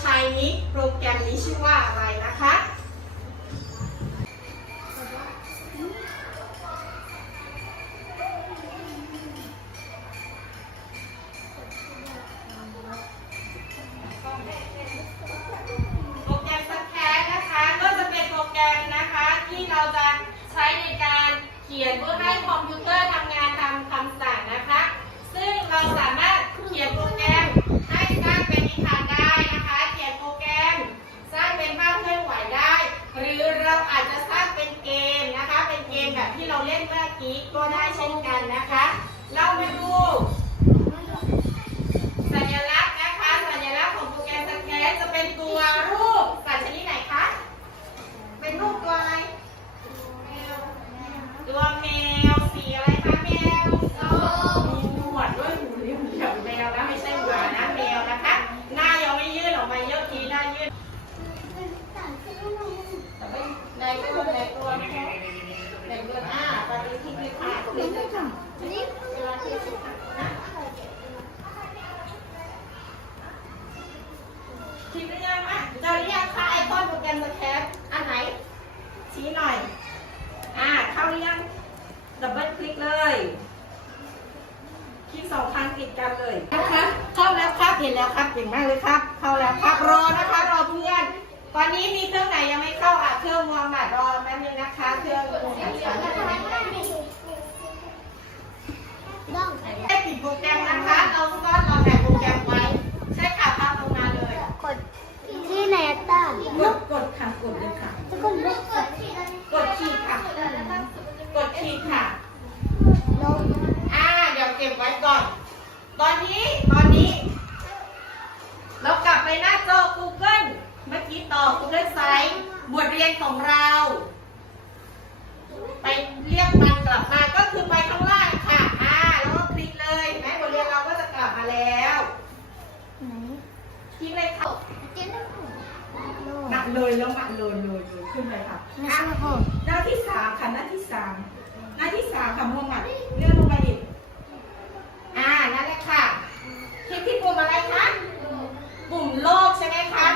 ใช้นี้โปรแกรมนี้ชื่อว่าอะไรนะคะ ที่เราเล่นเมื่อกี้ก็ได้เช่นกันนะคะ เรามาดู สัญลักษณ์นะคะ สัญลักษณ์ของโปรแกรมสแกนจะเป็นตัวรูปสัตว์ชนิดไหนคะ เป็นรูปตัวอะไร ตัวแมวสีอะไรคะแมวมีหนวดด้วยหูเหลี่ยมเหลี่ยมแมวนะไม่ใช่หมานะแมวนะคะ หน้ายังไม่ยื่นออกมาเยอะทีหน้ายื่นแต่ไม่ในตัวในตัวเขาในตัวอ่าตอนนี้ที่คือค่ะคลิกเลยค่ะเวลาคลิกค่ะนะ คิดหรือยังอะเจอหรือยังคะไอคอนโปรแกรมสแคปอันไหน ชี้หน่อย อ่าเข้าหรือยังดับเบิลคลิกเลยคลิกสองครั้งติดกันเลยนะคะเข้าแล้วครับเห็นแล้วครับเก่งมากเลยครับ เข้าแล้วครับรอนะคะ รอเพื่อน ตอนนี้มีเครื่องไหนยังไม่เข้าอะเครื่องวอร์มอะรอแป๊บนึงนะคะเครื่องวอร์มอะได้ปิดโปรแกรมนะคะ กดกดค่ะกดเลยค่ะจะกดลบกดกดขีดค่ะ กดขีดค่ะ ลบอ่า เดี๋ยวเก็บไว้ก่อน ตอนนี้ ตอนนี้ เรากลับไปหน้าจอ Google เมื่อกี้ต่อ Google Site บทเรียนของเรา ไปเรียกมันกลับมา ก็คือไปข้างล่างค่ะ อ่า แล้วก็คลิกเลยเห็นไหมบทเรียนเราก็จะกลับมาแล้วไหนคลิกเลยค่ะ เจ๊ต้องโลหนักเลยแล้วมาเลยเลยเลยขึ้นเลยค่ะไม่อะใช่พ่อหน้าที่สามค่ะหน้าที่สามหน้าที่สามค่ะมงอะเลื่อนลงมาดิอ่านั่นแหละค่ะคลิกที่ปุ่มอะไรคะปุ่มโลกใช่ไหมคะ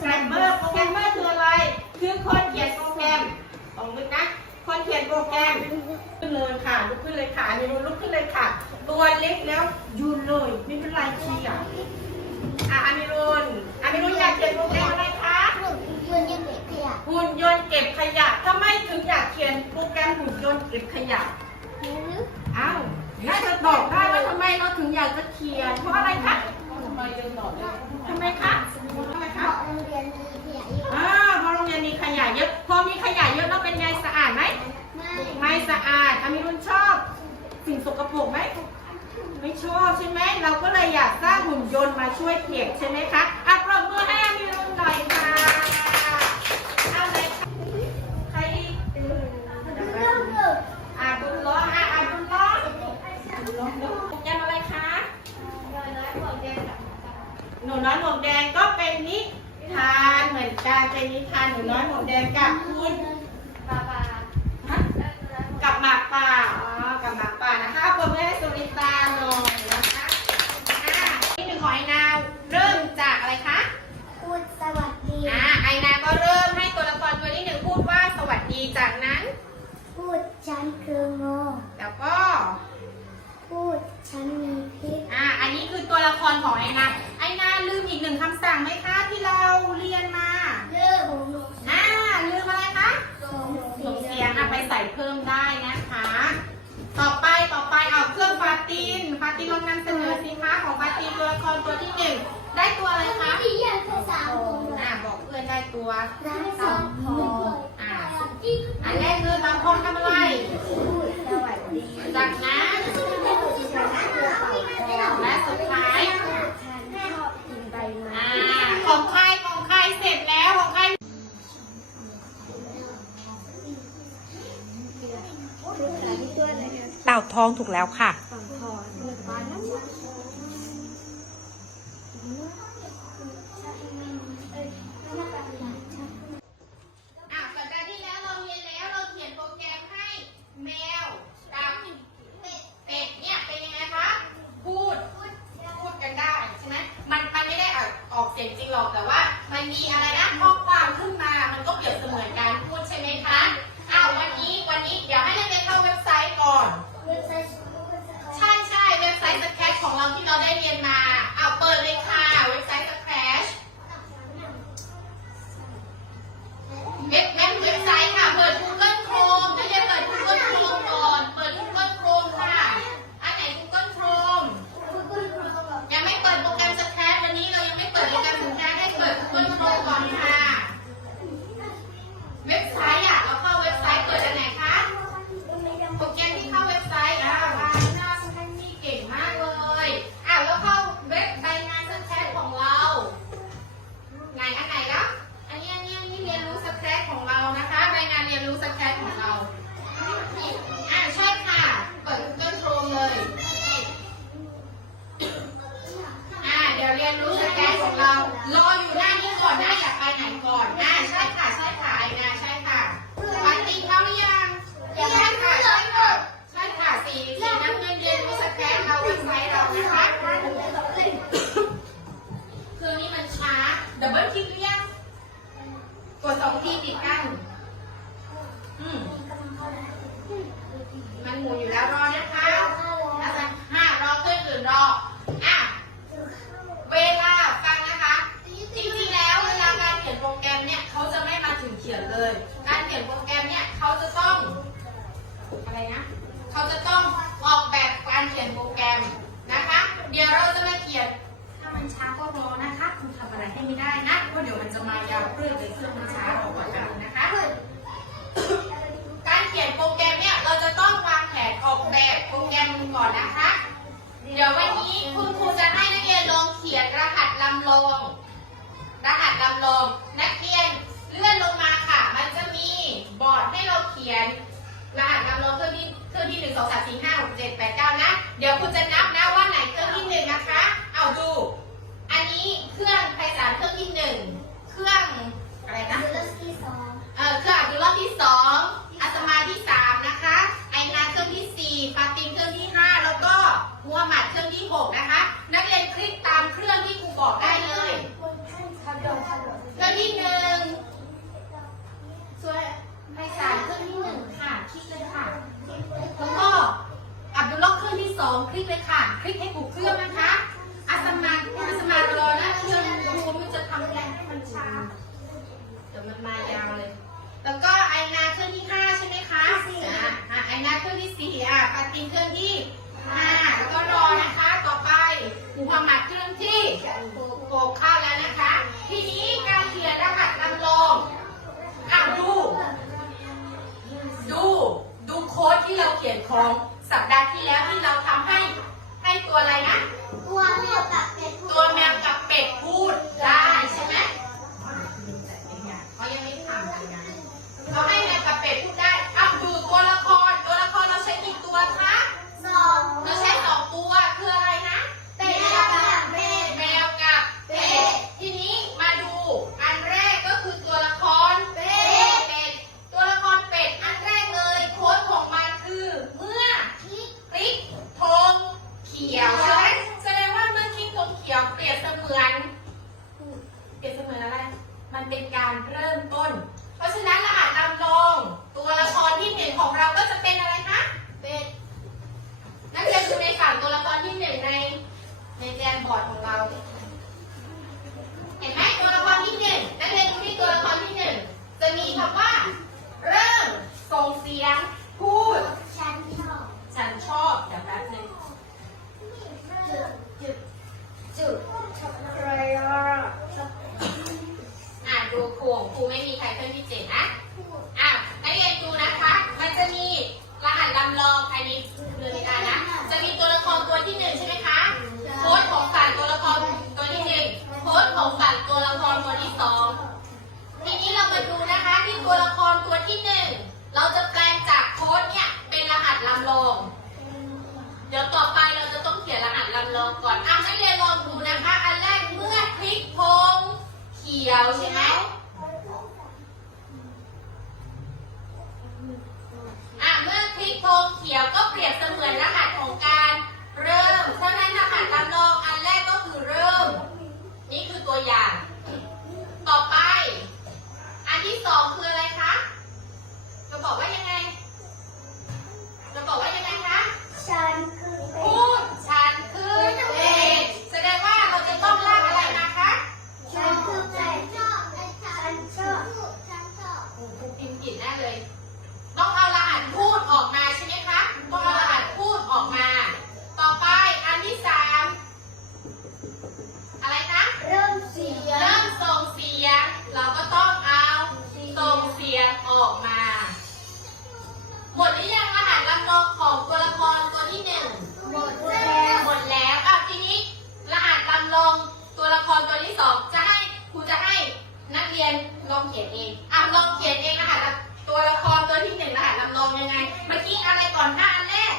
แกรมเมอร์โปรแกรมเมอร์คืออะไร คือคนเขียนโปรแกรมสองลึกนะ คนเขียนโปรแกรมขึ้นเลยค่ะลุกขึ้นเลยค่ะอันนี้ลุกขึ้นเลยค่ะ ตัวเล็กแล้วยืนเลย ไม่เป็นไรขี้อะอะอามิรุนอามิรุนอยากเขียนโปรแกรมอะไรคะยืนยังเด็กขยะหุ่นยนต์เก็บขยะทำไมถึงอยากเขียนโปรแกรมหุ่นยนต์เก็บขยะหรืออ้าวน่าจะตอบได้ว่าทำไมเราถึงอยากจะเขียน เพราะอะไรคะทำไมจะตอบได้ทำไมคะ ทำไมเพคะราะโรงเรียนมีขยะเยอะอ่าเพราะโรงเรียนมีขยะเยอะ พอมีขยะเยอะแล้วเป็นไงสะอาดไหม ไม่ไม่สะอาดอามิรุนชอบ สิ่งสกปรกไหม ไม่ชอบใช่ไหม เราก็เลยอยากสร้างหุ่นยนต์มาช่วยเก็บใช่ไหมคะอะปรบมือให้อามิรุนหน่อยค่ะเอาเลยค่ะใครอีกอะบุญล้ออะอะบุญล้อบุญล้อโปรแกรมอะไรคะ หนูน้อยหมวกแดงก็เป็นนิทานเหมือนกันเป็นนิทานหนูน้อยหมวกแดงกับคุณฮะกับหมากป่าอ๋อกับหมากป่านะคะปรบมือให้สุริตาหน่อยนะคะอ่าที่หนึ่งของไอนาเริ่มจากอะไรคะ พูดสวัสดี อ่าไอนาก็เริ่มให้ตัวละครตัวที่หนึ่งพูดว่าสวัสดีจากนั้น พูดฉันคือโม แล้วก็ พูดฉันมีพิษ อ่าอันนี้คือตั วละครของไอนาไอนาลืมอีกหนึ่งคำสั่งไหมคะที่เราเรียนมาเริ่มอ่าลืมอะไรคะส่งส่งเสียงเอาไปใส่เพิ่มได้นะคะ ต่อไปต่อไปเอาเครื่องฟาตินฟาตินลองนำเสนอสิคะของฟาตินตัวละครตัวที่หนึ่งได้ตัวอะไรคะที่อยากจะตัวน้ำสเต่าองทองอ่าอันแรกคือเต่าทองทำอะไรสวัสดีจากนั้นฉันคือเต่าทอง และสุดท้าย ฉันชอบกินใบไม้ อ่าของใครของใครเสร็จแล้วของใคร คือการที่ตัวอะไรกัน เต่า ท้องถูกแล้วค่ะ เต่าทองมีปลาน้ำมัน อะสัปดาห์ที่แล้วเราเรียนแล้วเราเขียนโปรแกรมให้แมวกับเป็ดเนี่ยเป็นยังไงคะพูดพูดกันได้ใช่ไหมมันมันไม่ได้ออกออกเสียงจริงหรอกแต่ว่า มันมีอะไรนะข้อความขึ้นมา มันก็เปรียบเสมือนการพูดใช่ไหมคะอ้าววันนี้วันนี้เดี๋ยวให้นักเรียนเข้าเว็บไซต์ก่อน ใช่ใช่เว็บไซต์สแครชของเราที่เราได้เรียนมาเอาเปิดเลยค่ะเว็บไซต์สแครชเว็บเว็บเว็บไซต์ค่ะ เปิด Google Chrome นักเรียนเปิด Google Chrome ก่อน เปิด Google Chrome ค่ะ อันไหน Google Chrome ยังไม่เปิดโปรแกรมสแครชวันนี้เรายังไม่เปิดโปรแกรมสแครชให้เปิด Google Chrome ก่อนค่ะ เว็บไซต์อะเราเข้าเว็บไซต์เปิดอันไหนคะ โปรแกรมที่เข้าเว็บไซต์อะบายหน้าสแคนนี่เก่งมากเลย อะแล้วเข้าเว็บใบงานสแครของเรา ไหนอันไหนแล้วอันนี้อันนี้อันนี้เรียนรู้สแครของเรานะคะรายงานเรียนรู้สแครของเราอะใช่ค่ะ เปิด Google Chrome เลย อะเดี๋ยวเรียนรู้สแกนของเรา รออยู่หน้านี้ก่อนหน้าอยากไปไหนก่อนอะใช่ค่ะ ใช่ค่ะไอ้นาใช่ค่ะปาติเข้าหรือยังใช่ค่ะ ใช่ค่ะ ใช่ค่ะสีสีน้ำเงินเรียนรู้สแกนเราเว็บไซต์เรานะคะเครื่องนี้มันช้า ดับเบิลคลิกหรือยัง กดสองทีติดกัน อืม มันหมุนอยู่แล้วรอนะคะอาจารย์ห้ารอเพื่อนอื่นรออะเวลาฟังนะคะ จริงๆแล้วเวลาการเขียนโปรแกรมเนี่ยเขาจะไม่มาถึงเขียนเลย การเขียนโปรแกรมเนี่ยเขาจะต้องอะไรนะเขาจะต้อง เดี๋ยววันนี้คุณครูจะให้นักเรียนลองเขียนรหัสลำลอง รหัสลำลอง นักเรียนเลื่อนลงมาค่ะ มันจะมีบอร์ดให้เราเขียน รหัสลำลองเครื่องที่เครื่องที่หนึ่งสองสามสี่ห้าหกเจ็ดแปดเก้านะ เดี๋ยวคุณจะนับนะว่าไหนเครื่องที่หนึ่งนะคะ เอาดู อันนี้เครื่องไพศาลเครื่องที่หนึ่งเครื่องอะไรนะ เออเครื่องอับดุลลอฮ์ที่สองอัสมาที่สามนะคะ ไอนาเครื่องที่สี่ฟาตินเครื่องที่ห้าแล้วก็ มัวหมัดเครื่องที่หกนะคะ นักเรียนคลิกตามเครื่องที่ครูบอกได้เลยเครื่องที่หนึ่งส่วนไพศาลเครื่องที่หนึ่งค่ะคลิกเลยค่ะแล้วก็อับดุลลอฮ์เครื่องที่สองคลิกเลยค่ะ คลิกให้ถูกเครื่องนะคะอัสมาอัสมารอนะเครื่องครูไม่รู้จะทำยังไงให้มันช้าเดี๋ยวมันมายาวเลย แล้วก็ไอนาเครื่องที่ห้าใช่ไหมคะอะอะไอนาเครื่องที่สี่อะปาตินเครื่องที่ห้าแล้วก็รอนะคะ ต่อไปมูฮัม หมัดเครื่องที่โขกเข้าแล้วนะคะ ทีนี้การเขียนรหัสลำลองอะดู ดู ดูโค้ดที่เราเขียนของสัปดาห์ที่แล้วที่เราทำให้ ให้ตัวอะไรนะ ตัวแมวกับเป็ดพูดได้ใช่ไหม เขายังไม่ทำกันนะเขาให้แมวกับเป็ดพูดได้อ้าวดูตัวละคร ตัวละครเราใช้กี่ตัวคะ เราใช้สองตัว คืออะไรนะ เป็ดกับเป็ด แมวกับเป็ด ทีนี้มาดู อันแรกก็คือตัวละครเป็ดเป็ด ตัวละครเป็ด อันแรกเลย โค้ดของมันคือเมื่อคลิกธงเขียวใช่ไหมแสดงว่าเมื่อคลิกธงเขียวเปรียบเสมือน เปรียบเสมือนอะไร มันเป็น การเริ่มต้น เพราะฉะนั้นรหัสลำลองตัวละครที่หนึ่งของเราก็จะเป็นอะไรคะ เป็ดนักเรียนดูในฝั่งตัวละครที่หนึ่งในในแจนบอร์ดของเรา เห็นไหมตัวละครที่หนึ่งนักเรียนดูที่ตัวละครที่หนึ่งจะมีคำว่า เริ่มส่งเสียง พูด ฉันชอบเดี๋ยวแป๊บนึงอะูไม่มีไทเทิลที่เจ็ดนะอะนักเรียนดูนะคะ มันจะมีรหัสลำลองภายในเรือนิทานนะ จะมีตัวละครตัวที่หนึ่งใช่ไหมคะ โค้ดของฝั่งตัวละครตัวที่หนึ่งโค้ดของฝั่งตัวละครตัวที่สองทีนี้เรามาดูนะคะที่ตัวละครตัวที่หนึ่งเราจะแปลงจากโค้ดเนี่ยเป็นรหัสลำลอง เดี๋ยวต่อไปเราจะต้องเขียนรหัสลำลองก่อนอะนักเรียนลองดูนะคะ อันแรกเมื่อคลิกพงเขียวใช่ไหม ของตัวละครตัวที่หนึ่งหมดแล้วหมดแล้วอ้าทีนี้รหัสลำลองตัวละครตัวที่สองจะให้ครูจะให้นักเรียนลองเขียนเองอ้าลองเขียนเองรหัสตัวละครตัวที่หนึ่งรหัสลำลองยังไงเมื่อกี้อะไรก่อนหน้าอันแรก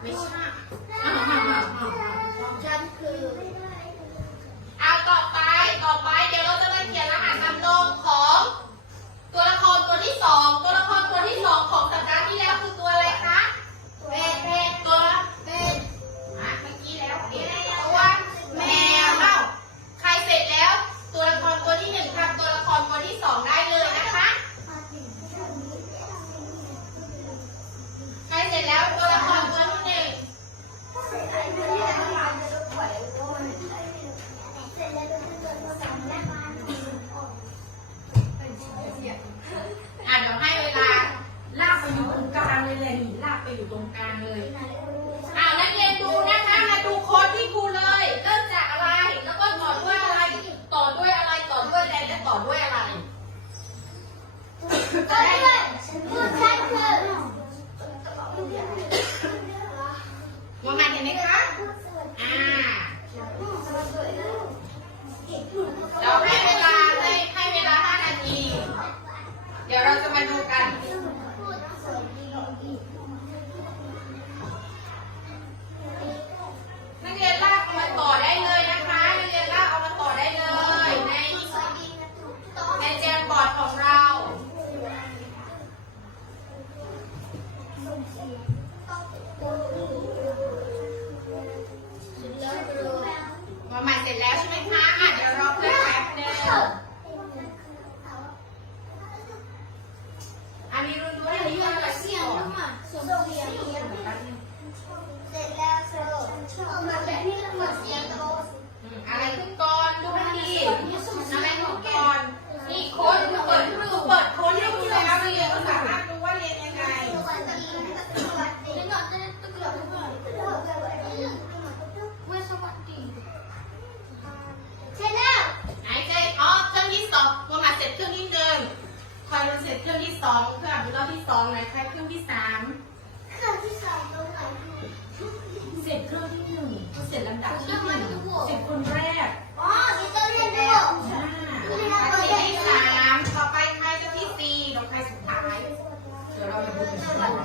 ของฉันคือเอาต่อไปต่อไปเดี๋ยวเราจะมาเขียนรหัสนำโดงของ ตัวละครตัวที่สองตัวละครตัวที่สองของสัปดาห์ที่แล้วคือ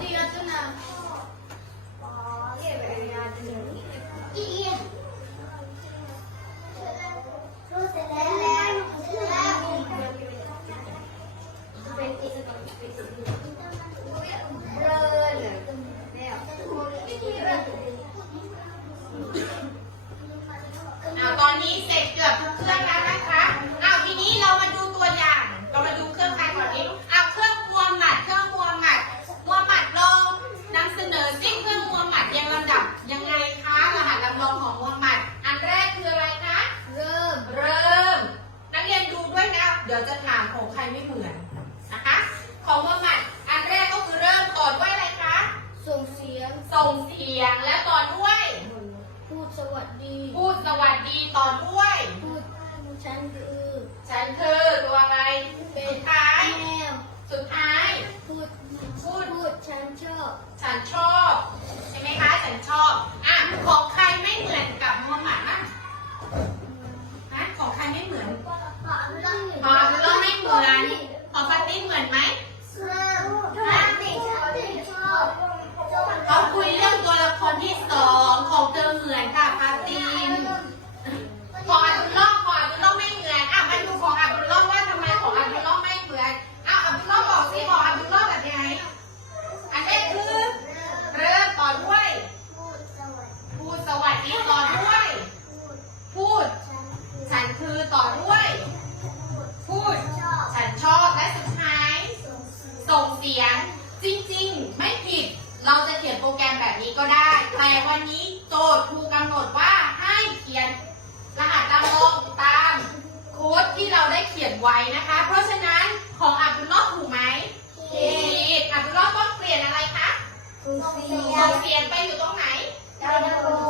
Hadi yatın. ของฟาตินเหมือนไหม นี้ก็ได้ แต่วันนี้โจทย์ครูกำหนดว่าให้เขียนรหัสจำลองตามโค้ดที่เราได้เขียนไว้นะคะ เพราะฉะนั้นของอับดุลลอฮ์ถูกไหมผิดอับดุลลอฮ์ต้องเปลี่ยนอะไรคะสูงเสียงเปลี่ยนไปอยู่ตรงไหน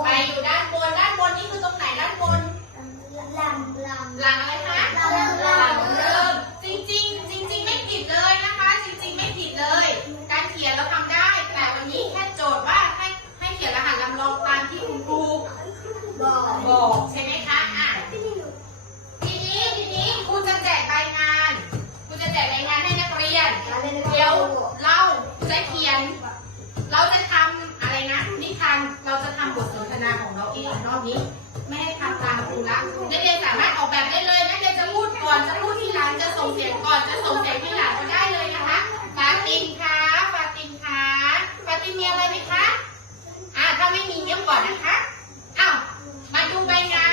ไปอยู่ด้านบน ด้านบนนี่คือตรงไหนด้านบน หลังหลัง หลังอะไรคะ จะเขียน เราจะทำอะไรนะนิทานเราจะทำบทสนทนาของเราเองรอบนี้ ไม่ให้ทำตามครูละนักเรียนสามารถออกแบบได้เลยนักเรียนจะพูดก่อนจะพูดที่หลังจะส่งเสียงก่อนจะส่งเสียงที่หลังก็ได้เลยนะคะฟาติงคะฟาติงคะฟาตินมีอะไรไหมคะอ่าถ้าไม่มีเงียบก่อนนะคะอ้าวมาดูใบงาน